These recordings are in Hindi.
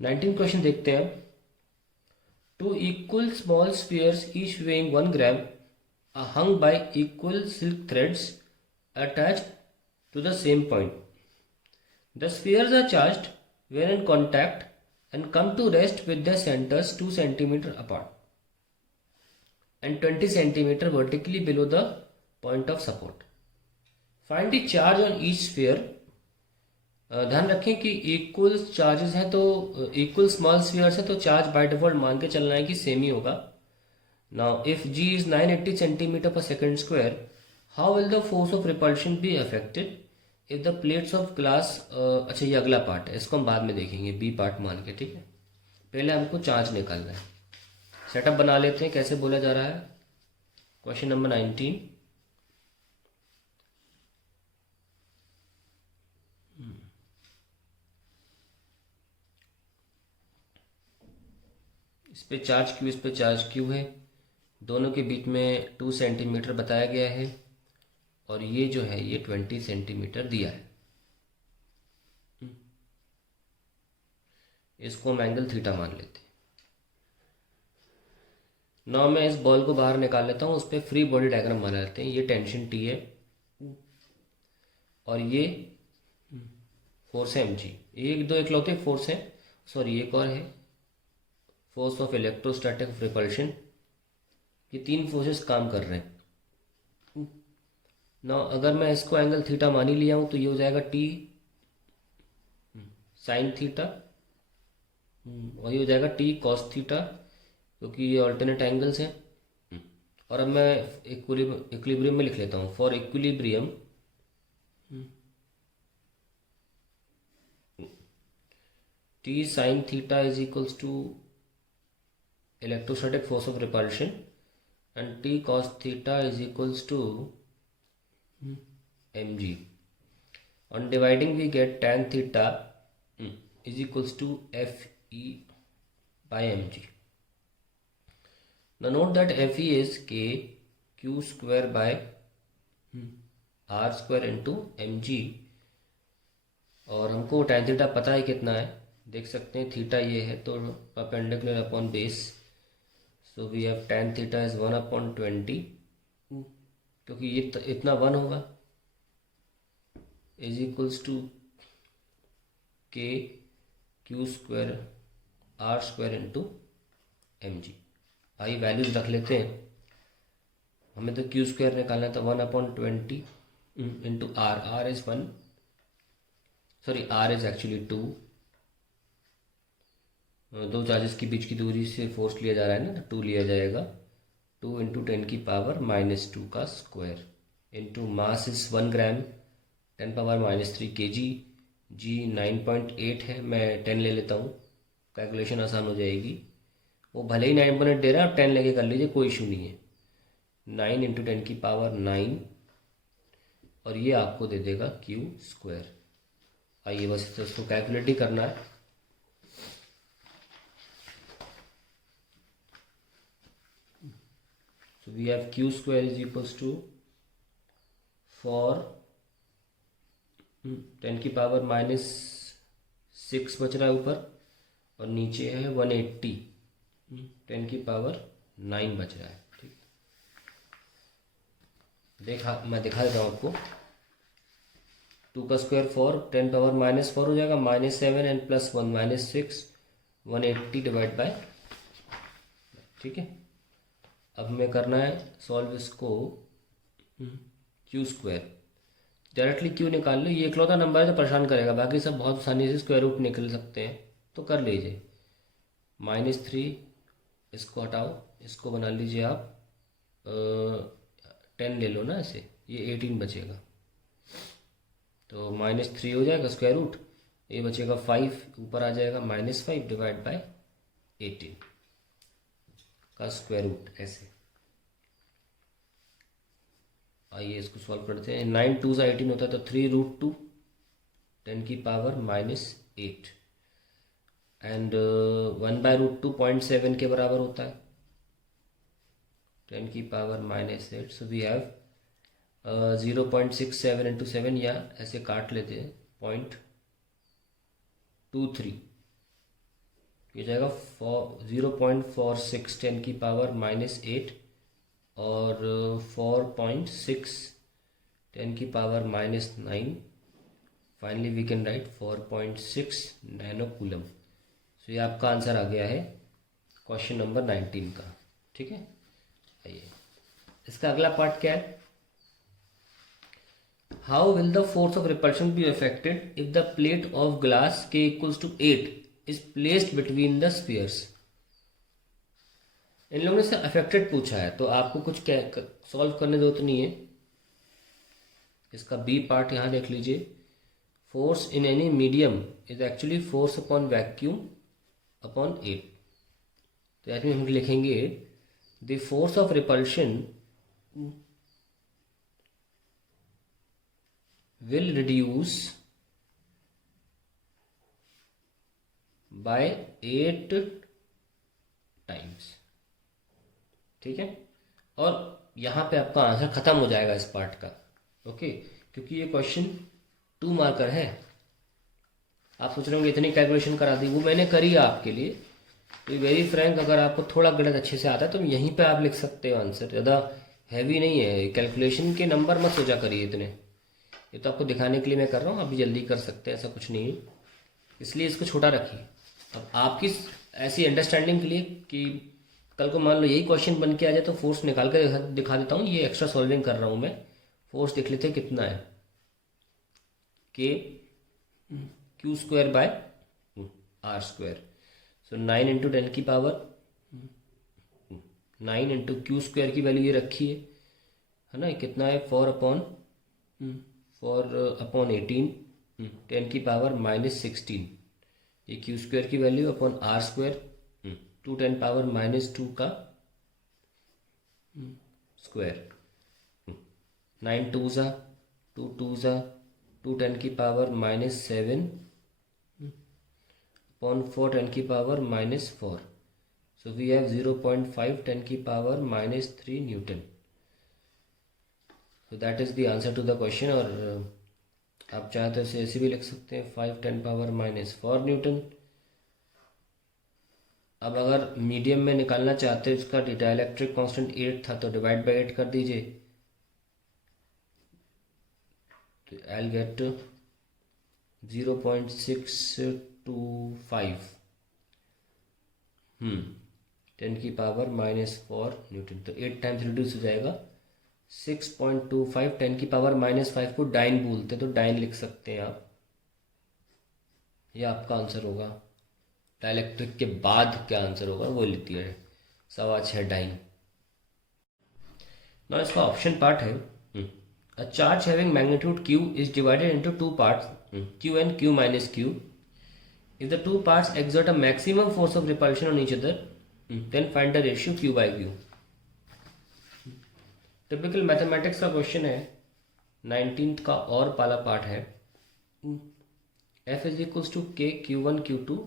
19 क्वेश्चन देखते हैं। Two equal small spheres each weighing 1 gram are hung by equal silk threads attached to the same point. The spheres are charged when in contact and come to rest with their centers 2 cm apart and 20 cm vertically below the point of support. Find the charge on each sphere. ध्यान रखें कि इक्वल चार्जेस हैं तो इक्वल स्मॉल स्फीयर्स है तो चार्ज बाय डिफॉल्ट मान के चलना है कि सेम ही होगा। Now if g is 980 centimetre per second square, how will the force of repulsion be affected if the plates of glass. अच्छा, ये अगला पार्ट है, इसको हम बाद में देखेंगे, बी पार्ट मान के, ठीक है। पहले हमको चार्ज निकालना है। सेटअप बना लेते हैं, कैसे बोला जा रहा है। Question number 19। इस पे चार्ज क्यू, इस पे चार्ज क्यू है, दोनों के बीच में 2 सेंटीमीटर बताया गया है और ये जो है ये 20 सेंटीमीटर दिया है। इसको हम एंगल थीटा मान लेते हैं। नाउ मैं इस बॉल को बाहर निकाल लेता हूँ, उस पर फ्री बॉडी डायग्राम बना लेते हैं। ये टेंशन टी है और ये फोर्स है mg। एक दो इकलौते फोर्स है, सॉरी एक और है, फोर्स ऑफ इलेक्ट्रोस्टैटिक रिपल्शन। ये 3 फोर्सेस काम कर रहे हैं। ना अगर मैं इसको एंगल थीटा मान ही लिया हूं तो ये हो जाएगा टी साइन थीटा और ये हो जाएगा टी कॉस थीटा, क्योंकि ये ऑल्टरनेट एंगल्स हैं। और अब मैं इक्विलिब्रियम में लिख लेता हूँ। For equilibrium T sine theta is equals to electrostatic force of repulsion and t cos theta is equals to mg. On dividing we get tan theta is equals to fe by mg. Now note that fe is k q square by r square into mg और हमको tan theta पता है कितना है, देख सकते हैं। थीटा ये है तो perpendicular upon base, so we have tan theta is 1/20, क्योंकि ये इतना 1 होगा, is equals to k q square r square into m g. आइए वैल्यूज रख लेते हैं। हमें तो क्यू स्क्वायर निकालना था, 1/20 into r. R is 1, sorry r is actually 2। दो चार्जेस के बीच की दूरी से फोर्स लिया जा रहा है ना, तो 2 लिया जाएगा। 2 इंटू 10 की पावर -2 का square into mass is 1 gram, 10 power -3 kg। जी 9.8 है, मैं 10 ले लेता हूँ, कैलकुलेशन आसान हो जाएगी। वो भले ही 9 दे रहा है, आप 10 लेके कर लीजिए, कोई इशू नहीं है। 9 इंटू 10 की पावर 9 और ये आपको दे देगा क्यू स्क्वायर। आइए बस इसको कैलकुलेट ही करना है। So we have q square is equals to, for 10 की पावर -6 बच रहा है ऊपर और नीचे है 180, 10 की पावर 9 बच रहा है। ठीक, मैं दिखा देता हूँ आपको। 2 का स्क्वायर 4, 10 पावर -4 हो जाएगा, -7 एंड +1 -6, 180 डिवाइड बाय, ठीक है। अब हमें करना है सॉल्व इसको क्यू स्क्वायर। डायरेक्टली क्यू निकाल लो, ये इकलौता नंबर है तो परेशान करेगा, बाकी सब बहुत आसानी से स्क्वायर रूट निकल सकते हैं, तो कर लीजिए। -3 इसको हटाओ, इसको बना लीजिए आप 10 ले लो ना इसे, ये 18 बचेगा। तो -3 हो जाएगा स्क्वायर रूट, ये बचेगा 5, ऊपर आ जाएगा -5 डिवाइड बाय 18 का स्क्वायर रूट। ऐसे आइए इसको सॉल्व करते हैं। 9 2 से 18 होता है तो 3√2, 10 की पावर -8 एंड 1/√2 0.7 के बराबर होता है, 10 की power -8। So we have 0.67 into 7, या ऐसे काट लेते हैं 0.23 ये जाएगा 0.46 10 की पावर -8 और 4.6 10 की power -9. Finally we can write 4.6 nano coulomb. So ये आपका आंसर आ गया है क्वेश्चन नंबर 19 का. ठीक है, आइए इसका अगला पार्ट क्या है. How will the force of repulsion be affected if the plate of glass k equals to 8 is placed between the spheres. इन लोगों ने से अफेक्टेड पूछा है तो आपको कुछ सॉल्व करने की जरूरत नहीं है. इसका बी पार्ट यहाँ देख लीजिए. Force in any medium is actually force upon vacuum upon 8. तो यानी हम लिखेंगे the force of repulsion will reduce by 8 times. ठीक है, और यहाँ पे आपका आंसर खत्म हो जाएगा इस पार्ट का. ओके, क्योंकि ये क्वेश्चन 2 मार्कर है. आप सोच रहे होंगे इतनी कैलकुलेशन करा दी, वो मैंने करी है आपके लिए. तो वेरी फ्रैंक, अगर आपको थोड़ा गणित अच्छे से आता है तो यहीं पे आप लिख सकते हो आंसर. ज़्यादा हैवी नहीं है, कैलकुलेशन के नंबर मत सोचा करिए इतने. ये तो आपको दिखाने के लिए मैं कर रहा हूँ, अभी जल्दी कर सकते हैं ऐसा कुछ नहीं है, इसलिए इसको छोटा रखिए. अब आपकी ऐसी अंडरस्टैंडिंग के लिए कि कल को मान लो यही क्वेश्चन बन के आ जाए तो फोर्स निकाल कर दिखा देता हूँ. ये एक्स्ट्रा सॉल्विंग कर रहा हूँ मैं. फोर्स देख लेते हैं कितना है. k q square by r square. So 9 into 10 की पावर 9 इंटू क्यू स्क्वायर की वैल्यू ये रखी है ना. कितना है 4 अपॉन 18 10 की पावर -16. ये क्यू स्क्वायर की value upon r square 2 10 power -2 का स्क्वायर. 9 2 ज़ा 2 2 ज़ा 2 10 की पावर -7 अपॉन 4 10 की पावर -4. सो वी हैव 0.5 10 की पावर -3 न्यूटन. तो that is the answer to the question. और आप चाहें तो इसे ऐसे भी लिख सकते हैं 5 10 पावर -4 न्यूटन. अब अगर मीडियम में निकालना चाहते हैं इसका डाइलेक्ट्रिक कांस्टेंट 8 था तो डिवाइड बाय 8 कर दीजिए. तो आई विल गेट 0.625 10 की पावर -4 न्यूटन. तो 8 टाइम्स रिड्यूस हो जाएगा. 6.25 10 की पावर -5 को डाइन बोलते तो डाइन लिख सकते हैं आप. ये आपका आंसर होगा. डाइलेक्ट्रिक के बाद क्या आंसर होगा वो लेती है 6.25 डाइन. ना इसका ऑप्शन पार्ट है. A charge having magnitude q is divided into 2 parts q and q minus q. If the 2 parts exert a maximum force of repulsion on each other, then find the ratio q by q. Typical mathematics का क्वेश्चन है. 19th का और पाला पार्ट है. F is equals to k q1 q2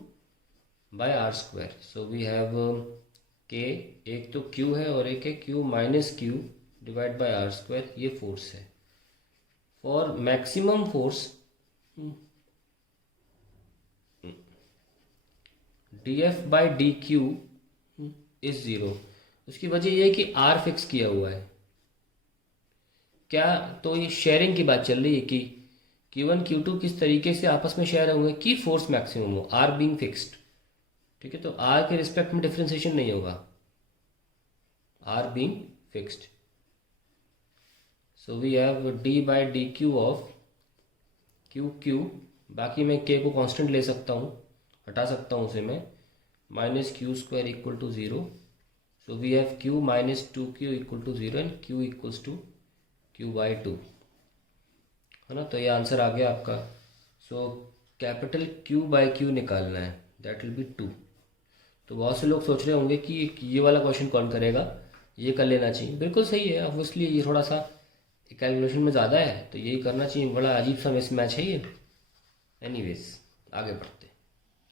by r square. So we have k, एक तो q है और एक है q minus q divide by r square. ये फोर्स है. For maximum force dF by d q is 0. उसकी वजह यह है कि R फिक्स किया हुआ है. क्या तो ये शेयरिंग की बात चल रही है कि Q1 Q2 किस तरीके से आपस में शेयर होंगे कि फोर्स मैक्सिमम हो, R बीइंग फिक्स्ड. ठीक है, तो R के रिस्पेक्ट में डिफरेंशिएशन नहीं होगा, R being fixed. So we have d by d q of q. बाकी मैं k को कांस्टेंट ले सकता हूँ, हटा सकता हूँ उसे मैं. Minus q square equal to 0. So we have q minus 2q equal to 0 and q equals to q by 2, है ना. तो ये आंसर आ गया आपका. So capital Q by Q निकालना है, दैट विल बी 2. तो बहुत से लोग सोच रहे होंगे कि ये वाला क्वेश्चन कौन करेगा, ये कर लेना चाहिए. बिल्कुल सही है, ऑब्वियसली ये थोड़ा सा कैलकुलेशन में ज़्यादा है तो यही करना चाहिए. बड़ा अजीब सा मिसमैच है ये. एनीवेज आगे बढ़ते